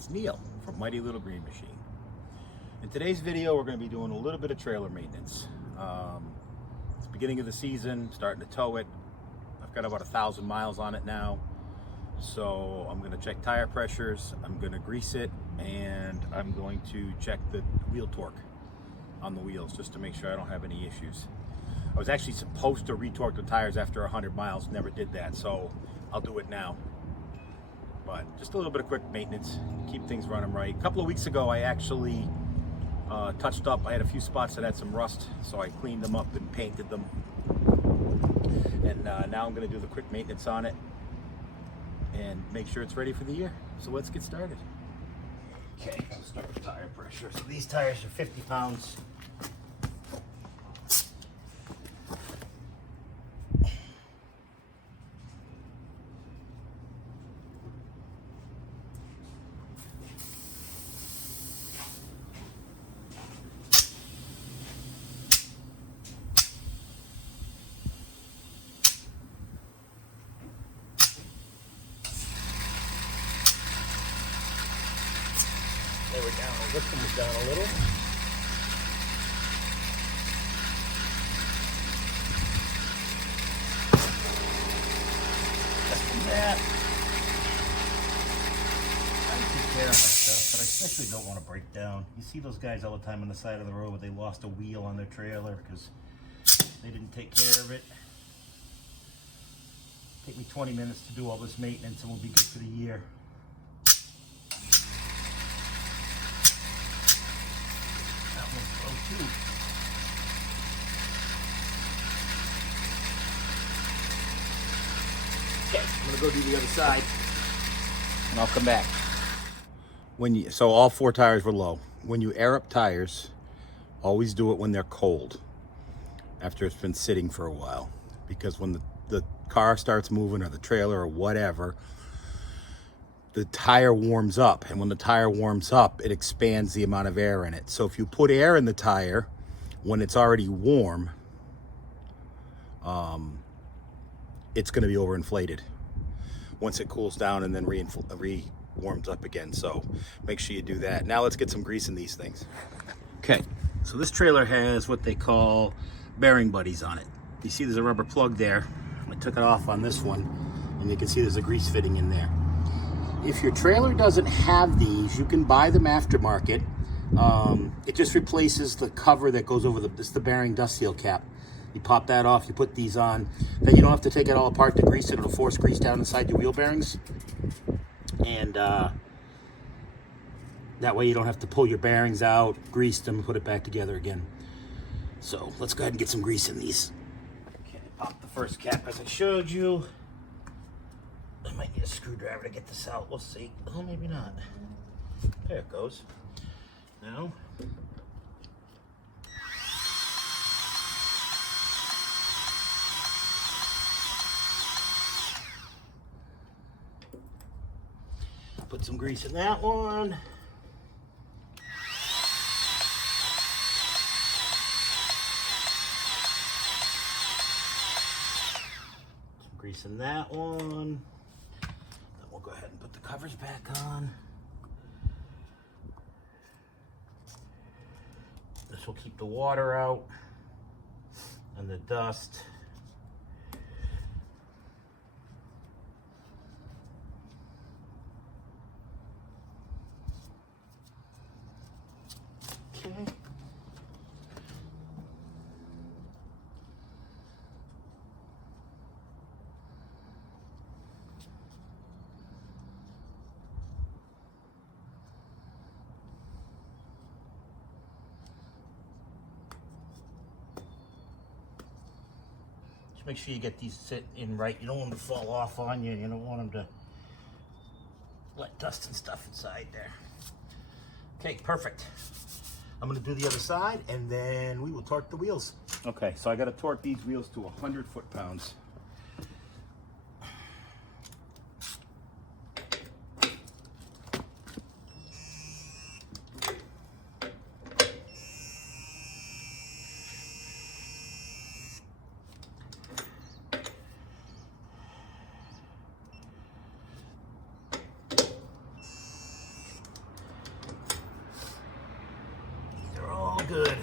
It's Neil from Mighty Little Green Machine. In today's video, we're going to be doing a little bit of trailer maintenance. It's the beginning of the season, starting to tow it. I've got about 1,000 miles on it now. So I'm going to check tire pressures, I'm going to grease it, and I'm going to check the wheel torque on the wheels just to make sure I don't have any issues. I was actually supposed to retorque the tires after 100 miles, never did that, so I'll do it now. But just a little bit of quick maintenance, keep things running right. A couple of weeks ago, I actually touched up. I had a few spots that had some rust, so I cleaned them up and painted them. And now I'm going to do the quick maintenance on it and make sure it's ready for the year. So let's get started. Okay, let's start with tire pressure. So these tires are 50 pounds. They were down, this one was down a little. Just from that. I take care of my stuff, but I especially don't want to break down. You see those guys all the time on the side of the road where they lost a wheel on their trailer because they didn't take care of it. Take me 20 minutes to do all this maintenance and we'll be good for the year. Too. Okay, I'm gonna go do the other side and I'll come back. So all 4 tires were low. When you air up tires, always do it when they're cold, after it's been sitting for a while, because when the car starts moving or the trailer or whatever, the tire warms up, and when the tire warms up, it expands the amount of air in it. So if you put air in the tire when it's already warm, it's going to be overinflated once it cools down and then re-warms up again. So make sure you do that. Now let's get some grease in these things. Okay, so this trailer has what they call bearing buddies on it. You see there's a rubber plug there. I took it off on this one, and you can see there's a grease fitting in there. If your trailer doesn't have these, you can buy them aftermarket. It just replaces the cover that goes over the bearing dust seal cap. You pop that off, you put these on, then you don't have to take it all apart to grease it. It'll force grease down inside your wheel bearings. And that way you don't have to pull your bearings out, grease them, and put it back together again. So let's go ahead and get some grease in these. Okay, pop the first cap as I showed you. I might need a screwdriver to get this out. We'll see. Oh, maybe not. There it goes. Now, put some grease in that one. Some grease in that one. We'll go ahead and put the covers back on. This will keep the water out and the dust. Okay. Make sure you get these sit in right. You don't want them to fall off on you. You don't want them to let dust and stuff inside there. Okay, perfect. I'm going to do the other side and then we will torque the wheels. Okay, so I got to torque these wheels to 100 foot-pounds. good.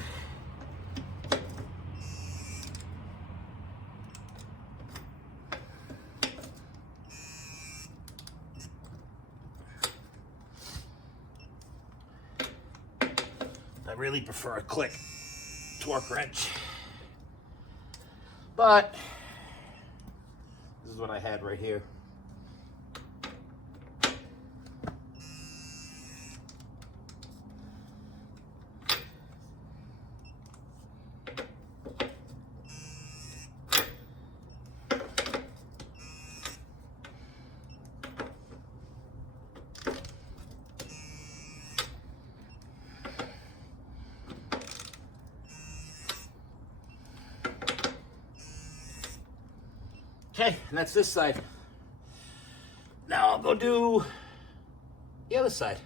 I really prefer a click torque wrench, but this is what I had right here. Okay, and that's this side. Now I'll go do the other side.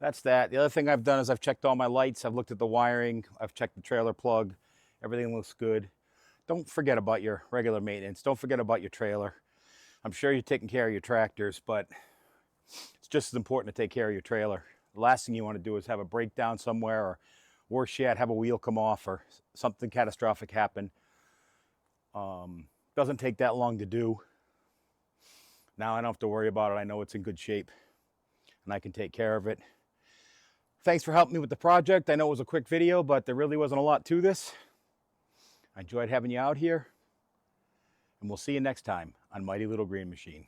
That's that. The other thing I've done is I've checked all my lights. I've looked at the wiring. I've checked the trailer plug. Everything looks good. Don't forget about your regular maintenance. Don't forget about your trailer. I'm sure you're taking care of your tractors, but it's just as important to take care of your trailer. The last thing you want to do is have a breakdown somewhere, or worse yet, have a wheel come off or something catastrophic happen. Doesn't take that long to do. Now I don't have to worry about it. I know it's in good shape and I can take care of it. Thanks for helping me with the project. I know it was a quick video, but there really wasn't a lot to this. I enjoyed having you out here, and we'll see you next time on Mighty Little Green Machine.